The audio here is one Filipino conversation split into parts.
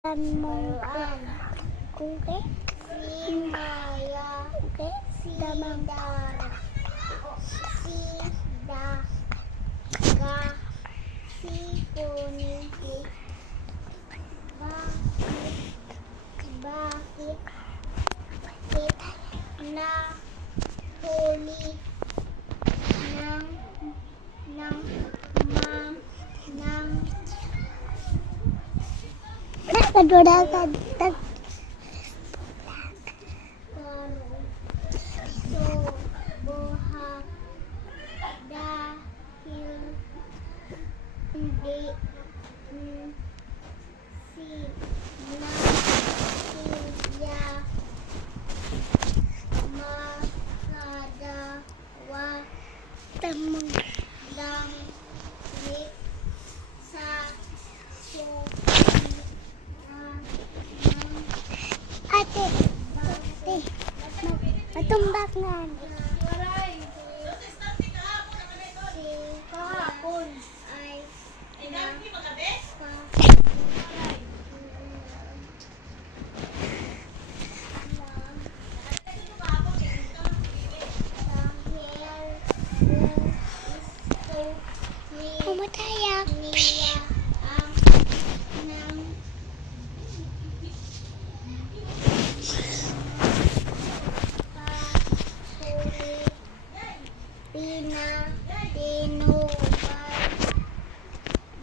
Mongkan, oke, Simaya, oke, Damangdara, Sidaga, Sikuniki, Bakit, na huli, nang, kaduragan tag boha dahil hindi si na siya makadawa tamang langit sa ate, matumbak nga. Kahapon ay umatayak niya ang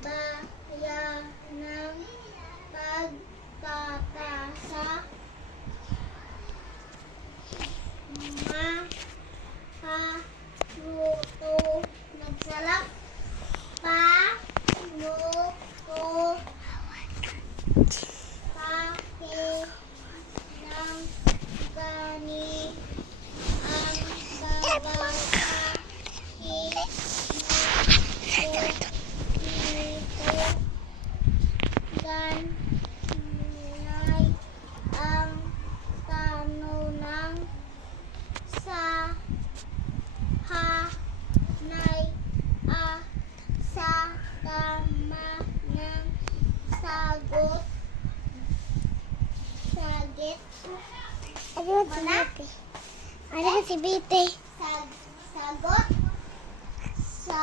bayan ng pagkakasa mahaluto nagsalak paluto pake ng gani ang ganay ang tanunang sa hanay sa tama ng sagot sagit ano si Bite sagot sa